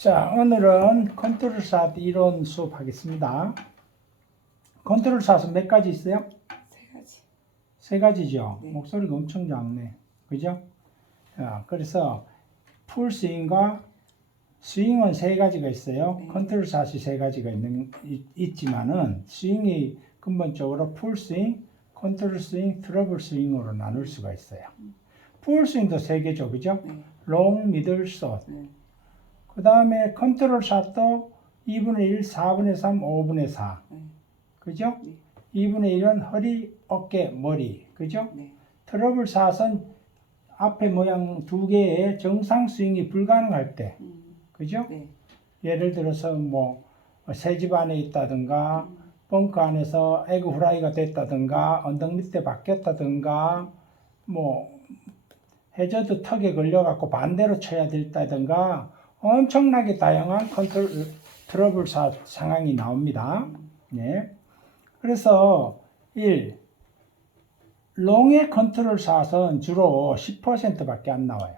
자, 오늘은 컨트롤 샷 이론 수업하겠습니다. 컨트롤 샷은 몇 가지 있어요? 세 가지. 세 가지죠. 네. 목소리가 엄청 작네. 그죠? 자, 그래서 풀 스윙과 스윙은 세 가지가 있어요. 네. 컨트롤 샷이 세 가지가 있는 있, 있지만은 스윙이 근본적으로 풀 스윙, 컨트롤 스윙, 트러블 스윙으로 나눌 수가 있어요. 풀 스윙도 세 개죠. 그죠? 네. 롱, 미들, 숏. 네. 그 다음에 컨트롤 샷도 2분의 1, 4분의 3, 5분의 4. 네. 그죠? 네. 2분의 1은 허리, 어깨, 머리. 그죠? 네. 트러블 샷은 앞에 모양 두 개의 정상 스윙이 불가능할 때. 음. 그죠? 네. 예를 들어서 뭐 새집 안에 있다든가 음. 벙커 안에서 에그 후라이가 됐다든가 언덕 밑에 박혔다든가 뭐 해저드 턱에 걸려갖고 반대로 쳐야 됐다든가 엄청나게 다양한 컨트롤 트러블 사, 상황이 나옵니다. 네. 그래서 1. 롱의 컨트롤 샷은 주로 10%밖에 안 나와요.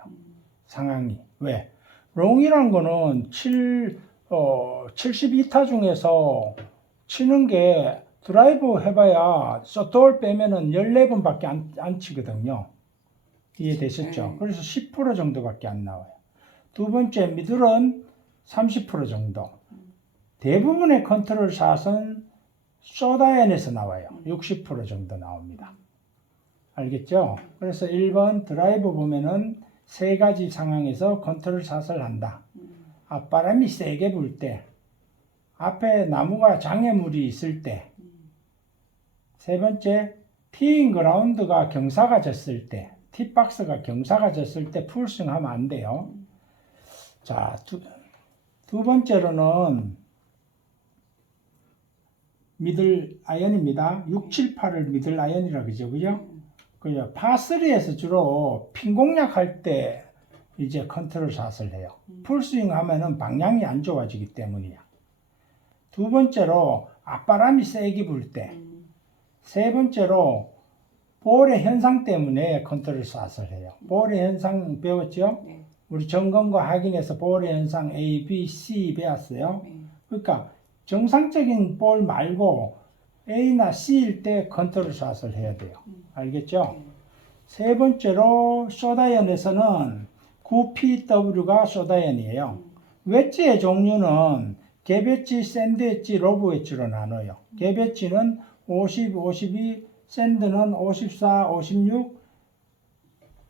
상황이. 왜? 롱이란 거는 7, 어, 72타 중에서 치는 게 드라이브 해봐야 서돌 빼면은 14번밖에 안, 안 치거든요. 이해되셨죠? 네. 그래서 10% 정도밖에 안 나와요. 두 번째, 미들은 30% 정도. 대부분의 컨트롤 샷은 소다엔에서 나와요. 60% 정도 나옵니다. 알겠죠? 그래서 1번 드라이브 보면은 세 가지 상황에서 컨트롤 샷을 한다. 앞바람이 세게 불 때, 앞에 나무가 장애물이 있을 때, 세 번째 티잉 그라운드가 경사가 졌을 때, 티박스가 경사가 졌을 때 풀스윙 하면 안 돼요. 자, 두, 두 번째로는 미들 아이언입니다. 6, 7, 8을 미들 아이언이라 그죠, 그죠? 그죠. 파3에서 주로 핀 공략할 때 이제 컨트롤 샷을 해요. 풀스윙 하면은 방향이 안 좋아지기 때문이야. 두 번째로 앞바람이 세게 불 때. 음. 세 번째로 볼의 현상 때문에 컨트롤 샷을 해요. 볼의 현상 배웠죠? 네. 우리 점검과 확인해서 볼의 현상 A, B, C 배웠어요. 네. 그러니까 정상적인 볼 말고 A나 C일 때 컨트롤 샷을 해야 돼요. 알겠죠? 네. 세 번째로 쇼다이언에서는 9PW가 쇼다이언이에요. 웨지의 종류는 개배지, 샌드웨지, 로브 웨지로 나눠요. 개배지는 50, 52, 샌드는 54, 56,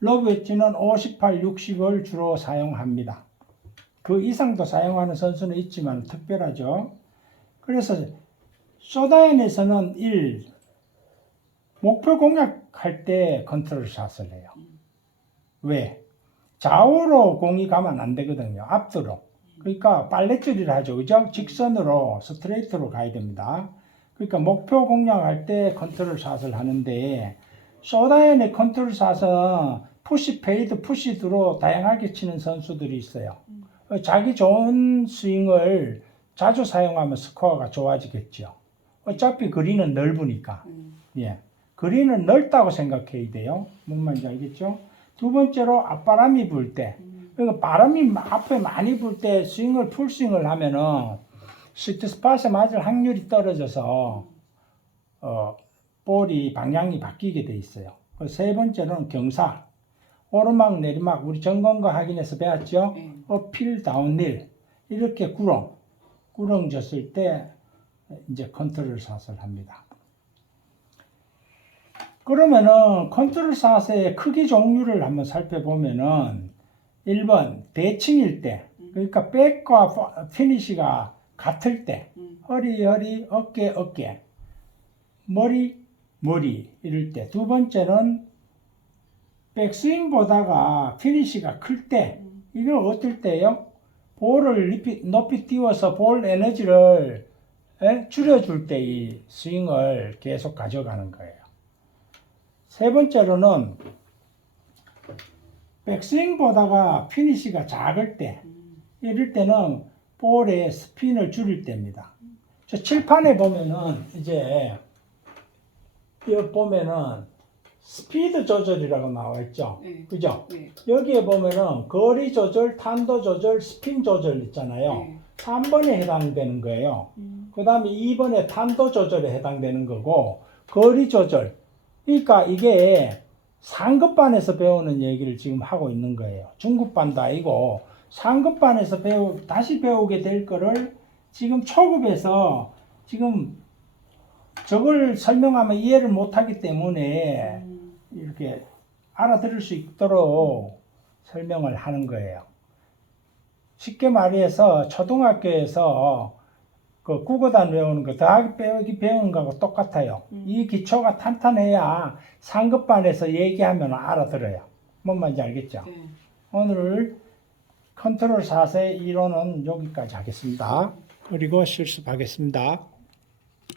로브 웨지는 58, 60을 주로 사용합니다. 그 이상도 사용하는 선수는 있지만 특별하죠. 그래서 쇼다인에서는 1. 목표 공략할 때 컨트롤 샷을 해요. 왜? 좌우로 공이 가면 안 되거든요. 앞뒤로. 그러니까 빨래줄이라 하죠. 그죠? 직선으로 스트레이트로 가야 됩니다. 그러니까 목표 공략할 때 컨트롤 샷을 하는데 쇼다인의 컨트롤 샷은 푸시 페이드, 푸시 드로 다양하게 치는 선수들이 있어요. 어, 자기 좋은 스윙을 자주 사용하면 스코어가 좋아지겠죠. 어차피 그린은 넓으니까. 음. 예. 그린은 넓다고 생각해야 돼요. 뭔 말인지 알겠죠? 두 번째로 앞바람이 불 때. 그러니까 바람이 마- 앞에 많이 불 때 스윙을 풀스윙을 하면은 시트 스팟에 맞을 확률이 떨어져서 어, 볼이 방향이 바뀌게 돼 있어요. 그세 번째는 경사. 오르막 내리막 우리 점검과 확인해서 배웠죠? 네. 어필 다운힐 이렇게 구렁 구렁 졌을 때 이제 컨트롤 샷을 합니다. 그러면은 컨트롤 샷의 크기 종류를 한번 살펴보면은 1번 대칭일 때 그러니까 백과 파- 피니시가 같을 때 음. 허리 허리 어깨 어깨 머리 머리 이럴 때 두 번째는 백스윙 보다가 피니시가 클 때 이건 어떨 때요? 볼을 높이, 높이 띄워서 볼 에너지를 예? 줄여줄 때 이 스윙을 계속 가져가는 거예요. 세 번째로는 백스윙 보다가 피니시가 작을 때 이럴 때는 볼의 스핀을 줄일 때입니다. 저 칠판에 보면은 이제 여기 보면은 스피드 조절이라고 나와 있죠. 네. 그죠? 네. 여기에 보면은 거리 조절, 탄도 조절, 스핀 조절 있잖아요. 네. 3번에 해당되는 거예요. 음. 그 다음에 2번에 탄도 조절에 해당되는 거고, 거리 조절. 그러니까 이게 상급반에서 배우는 얘기를 지금 하고 있는 거예요. 중급반도 아니고, 상급반에서 배우, 다시 배우게 될 거를 지금 초급에서 지금 저걸 설명하면 이해를 못 하기 때문에 음. 이렇게 알아들을 수 있도록 설명을 하는 거예요. 쉽게 말해서 초등학교에서 그 국어단 배우는 거 더하기 빼기 배우는 거하고 똑같아요. 음. 이 기초가 탄탄해야 상급반에서 얘기하면 알아들어요. 뭔 말인지 알겠죠? 네. 오늘 컨트롤 4세 이론은 여기까지 하겠습니다. 그리고 실습하겠습니다.